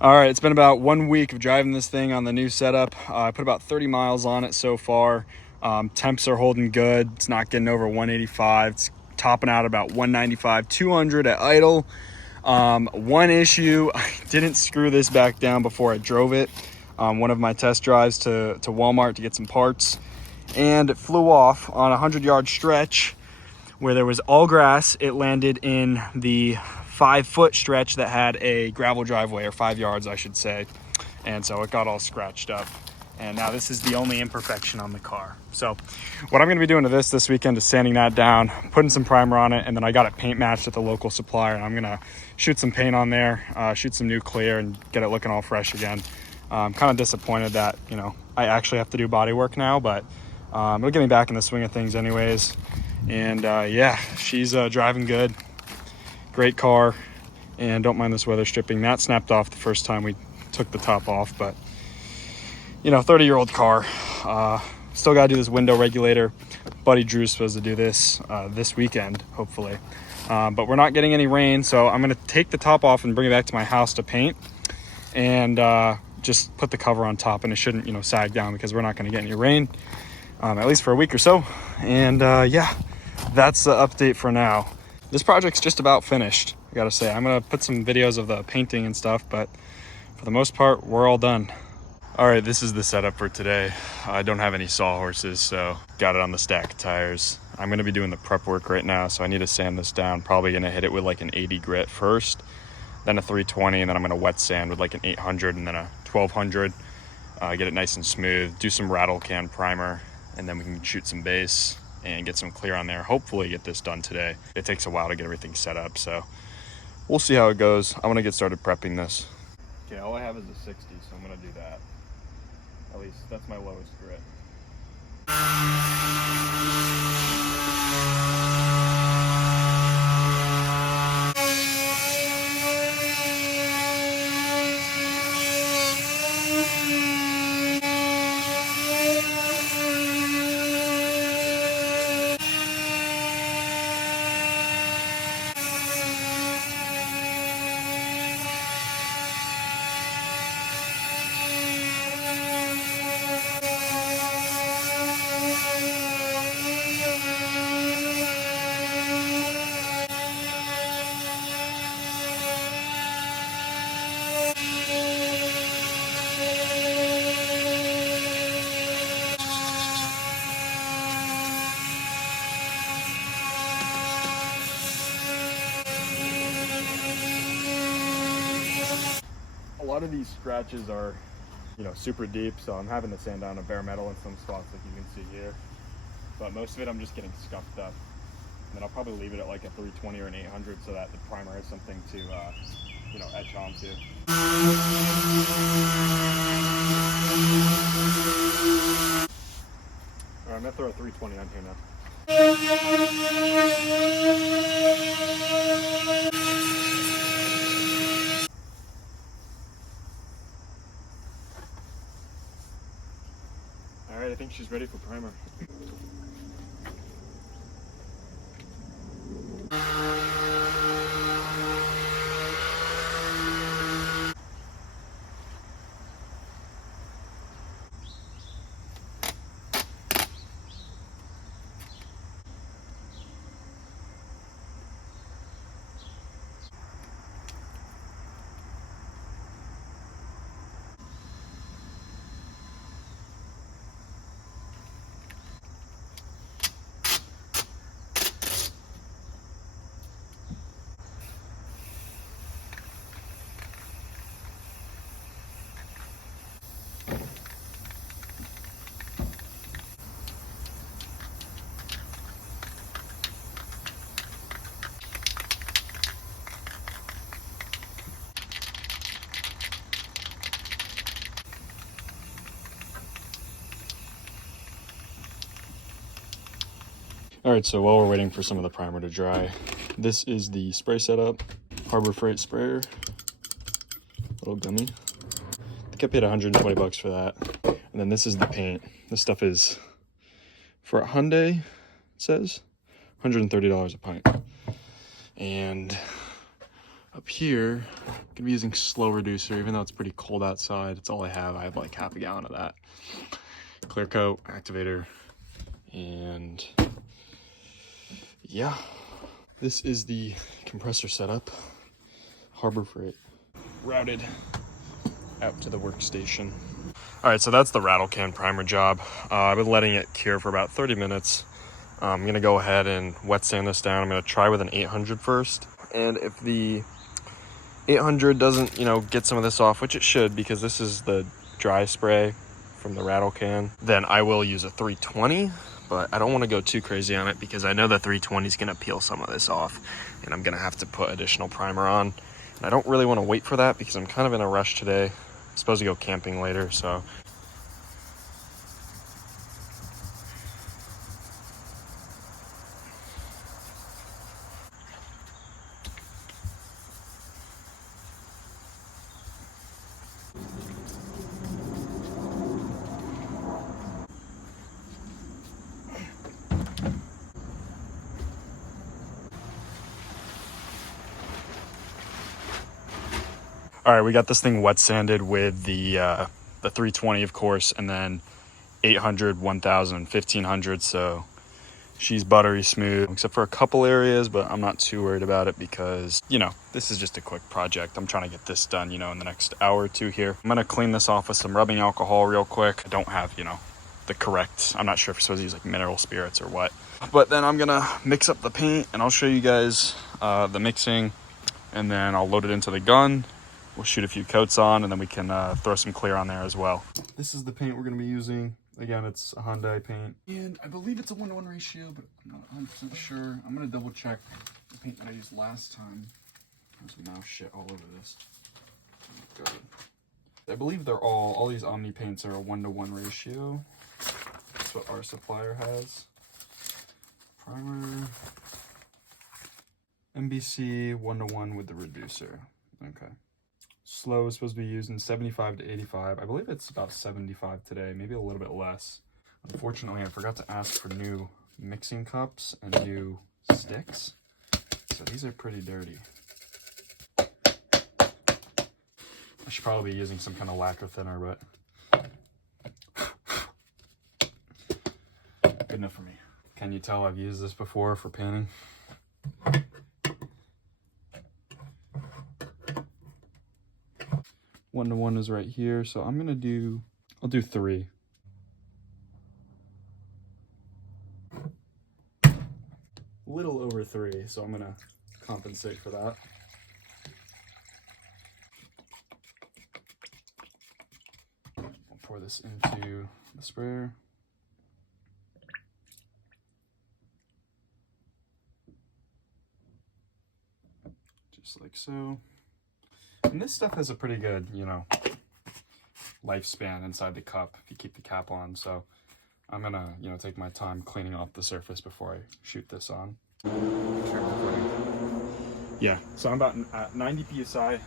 All right, it's been about 1 week of driving this thing on the new setup. I put about 30 miles on it so far. Temps are holding good. It's not getting over 185. It's topping out about 195, 200 at idle. One issue, I didn't screw this back down before I drove it. One of my test drives to Walmart to get some parts, and it flew off on a 100-yard stretch where there was all grass. It landed in the 5-foot stretch that had a gravel driveway, or 5 yards, I should say. And so it got all scratched up. And now this is the only imperfection on the car. So what I'm gonna be doing to this weekend is sanding that down, putting some primer on it, and then I got it paint matched at the local supplier, and I'm gonna shoot some paint on there, shoot some new clear, and get it looking all fresh again. I'm kind of disappointed that, I actually have to do body work now, but it'll get me back in the swing of things anyways. And yeah, she's driving good. Great car, and don't mind this weather stripping. That snapped off the first time we took the top off, but 30-year-old car. Still got to do this window regulator. Buddy Drew's supposed to do this this weekend, hopefully. But we're not getting any rain, so I'm going to take the top off and bring it back to my house to paint, and just put the cover on top, and it shouldn't, sag down, because we're not going to get any rain, at least for a week or so. And yeah, that's the update for now. This project's just about finished, I gotta say. I'm gonna put some videos of the painting and stuff, but for the most part, we're all done. All right, this is the setup for today. I don't have any sawhorses, so got it on the stack of tires. I'm gonna be doing the prep work right now, so I need to sand this down. Probably gonna hit it with like an 80 grit first, then a 320, and then I'm gonna wet sand with like an 800 and then a 1200. Get it nice and smooth, do some rattle can primer, and then we can shoot some base and get some clear on there. Hopefully get this done today. It takes a while to get everything set up, so we'll see how it goes. I want to get started prepping this. Okay, all I have is a 60, so I'm going to do that. At least that's my lowest grit. A lot of these scratches are, super deep, so I'm having to sand down a bare metal in some spots, like you can see here. But most of it I'm just getting scuffed up. And then I'll probably leave it at like a 320 or an 800 so that the primer has something to, etch onto. All right, I'm gonna throw a 320 on here now. All right, I think she's ready for primer. All right, so while we're waiting for some of the primer to dry, this is the spray setup, Harbor Freight sprayer, little gummy. I think I paid 120 bucks for that. And then this is the paint. This stuff is, for a Hyundai, it says, $130 a pint. And up here, Gonna be using slow reducer, even though it's pretty cold outside. It's all I have. I have like half a gallon of that. Clear coat, activator, and yeah. This is the compressor setup. Harbor Freight. Routed out to the workstation. All right, so that's the rattle can primer job. I've been letting it cure for about 30 minutes. I'm gonna go ahead and wet sand this down. I'm gonna try with an 800 first. And if the 800 doesn't, get some of this off, which it should because this is the dry spray from the rattle can, then I will use a 320, but I don't want to go too crazy on it because I know the 320 is going to peel some of this off and I'm going to have to put additional primer on. And I don't really want to wait for that because I'm kind of in a rush today. I'm supposed to go camping later, so. All right, we got this thing wet sanded with the 320, of course, and then 800, 1000, 1500. So she's buttery smooth, except for a couple areas, but I'm not too worried about it because, this is just a quick project. I'm trying to get this done, in the next hour or two here. I'm gonna clean this off with some rubbing alcohol real quick. I don't have, the correct, I'm not sure if you're supposed to use like mineral spirits or what. But then I'm gonna mix up the paint and I'll show you guys the mixing, and then I'll load it into the gun. We'll shoot a few coats on and then we can throw some clear on there as well. This is the paint we're gonna be using. Again, it's a Hyundai paint. And I believe it's a 1-to-1 ratio, but I'm not 100% sure. I'm gonna double check the paint that I used last time. There's mouse shit all over this. Oh, God. I believe they're all these Omni paints are a 1-to-1 ratio. That's what our supplier has. Primer. MBC 1-to-1 with the reducer. Okay. Slow is supposed to be used in 75 to 85. I believe it's about 75 today, maybe a little bit less. Unfortunately, I forgot to ask for new mixing cups and new sticks. So these are pretty dirty. I should probably be using some kind of lacquer thinner, but good enough for me. Can you tell I've used this before for painting? 1-to-1 is right here, so I'll do 3. A little over 3, so I'm gonna compensate for that. I'll pour this into the sprayer. Just like so. And this stuff has a pretty good, lifespan inside the cup if you keep the cap on. So I'm gonna, take my time cleaning off the surface before I shoot this on. Yeah, so I'm about at 90 PSI.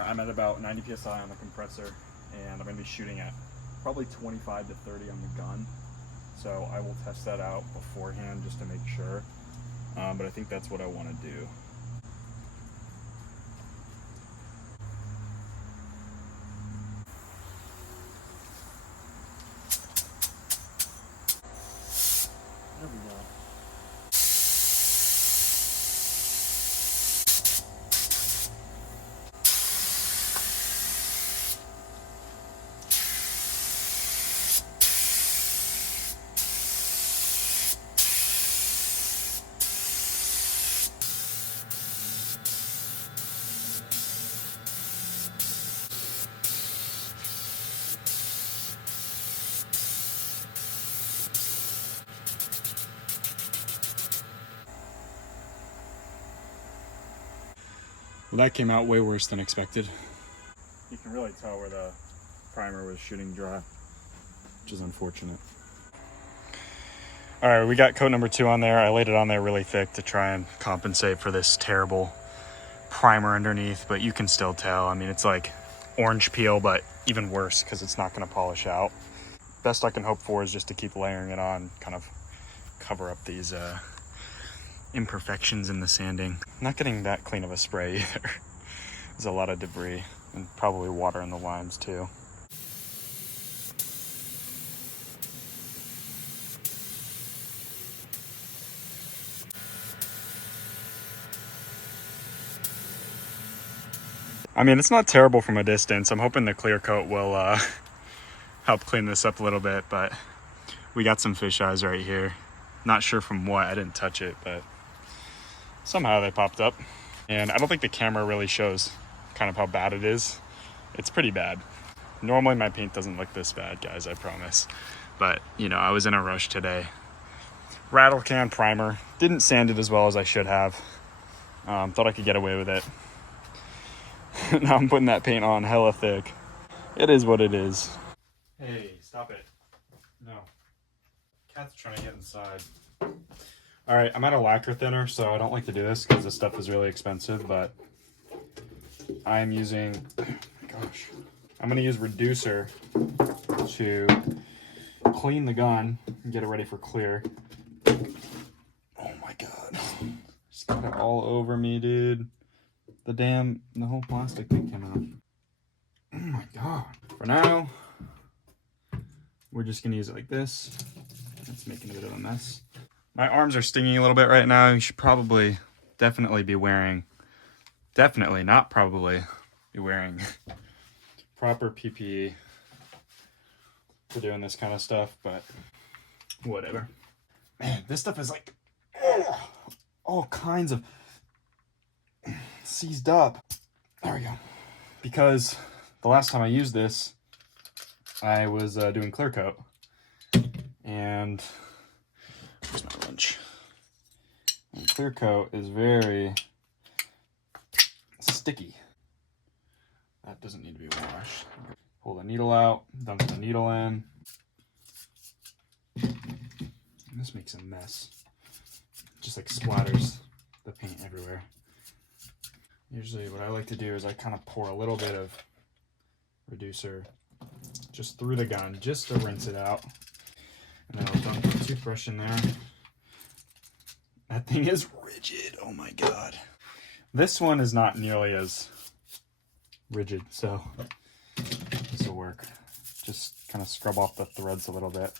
I'm at about 90 PSI on the compressor, and I'm gonna be shooting at probably 25 to 30 on the gun. So I will test that out beforehand just to make sure. But I think that's what I wanna do. There we go. Well, that came out way worse than expected. You can really tell where the primer was shooting dry, which is unfortunate. All right, we got coat number 2 on there. I laid it on there really thick to try and compensate for this terrible primer underneath, but you can still tell. I mean, it's like orange peel, but even worse because it's not going to polish out. Best I can hope for is just to keep layering it on, kind of cover up these imperfections in the sanding. Not getting that clean of a spray either. There's a lot of debris and probably water in the limes too. I mean, it's not terrible from a distance. I'm hoping the clear coat will help clean this up a little bit, but we got some fish eyes right here. Not sure from what, I didn't touch it, but somehow they popped up. And I don't think the camera really shows kind of how bad it is. It's pretty bad. Normally my paint doesn't look this bad, guys, I promise. But, you know, I was in a rush today. Rattle can primer. Didn't sand it as well as I should have. Thought I could get away with it. Now I'm putting that paint on hella thick. It is what it is. Hey, stop it. No. Cat's trying to get inside. All right, I'm out of lacquer thinner, so I don't like to do this because this stuff is really expensive, but I'm using, oh my gosh, I'm gonna use reducer to clean the gun and get it ready for clear. Oh my God. Just got it all over me, dude. The whole plastic thing came out. Oh my God. For now, we're just gonna use it like this. It's making a bit of a mess. My arms are stinging a little bit right now. You should probably, definitely be wearing proper PPE for doing this kind of stuff, but whatever. Man, this stuff is like, all kinds of seized up. There we go. Because the last time I used this, I was doing clear coat, and where's my wrench? And clear coat is very sticky. That doesn't need to be washed. Pull the needle out, dump the needle in. And this makes a mess. Just like splatters the paint everywhere. Usually what I like to do is I kind of pour a little bit of reducer just through the gun, just to rinse it out. And then I'll dump the toothbrush in there. That thing is rigid, oh my God. This one is not nearly as rigid, so this will work. Just kind of scrub off the threads a little bit.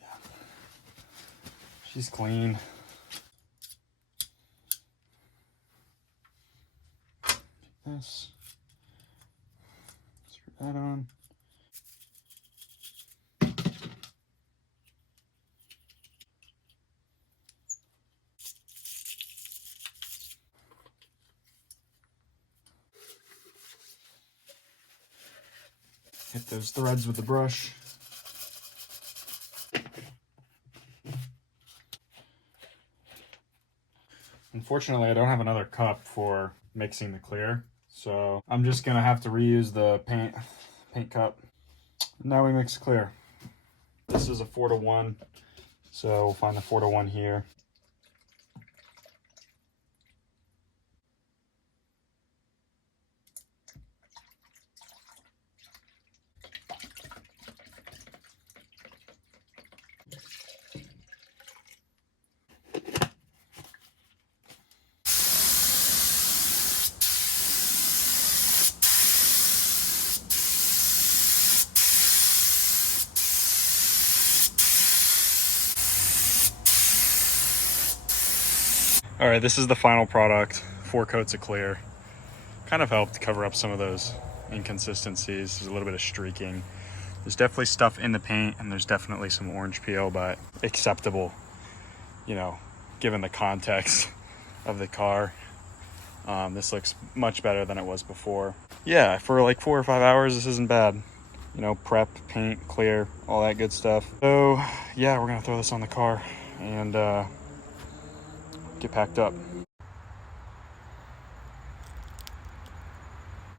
Yeah. She's clean. This. Screw that on. Hit those threads with the brush. Unfortunately, I don't have another cup for mixing the clear, so I'm just gonna have to reuse the paint cup. Now we mix clear. This is a 4-to-1, so we'll find the 4-to-1 here. All right, this is the final product, 4 coats of clear. Kind of helped cover up some of those inconsistencies. There's a little bit of streaking. There's definitely stuff in the paint, and there's definitely some orange peel, but acceptable, you know, given the context of the car. This looks much better than it was before. Yeah, for like 4 or 5 hours, this isn't bad. You know, prep, paint, clear, all that good stuff. So yeah, we're gonna throw this on the car and get packed up.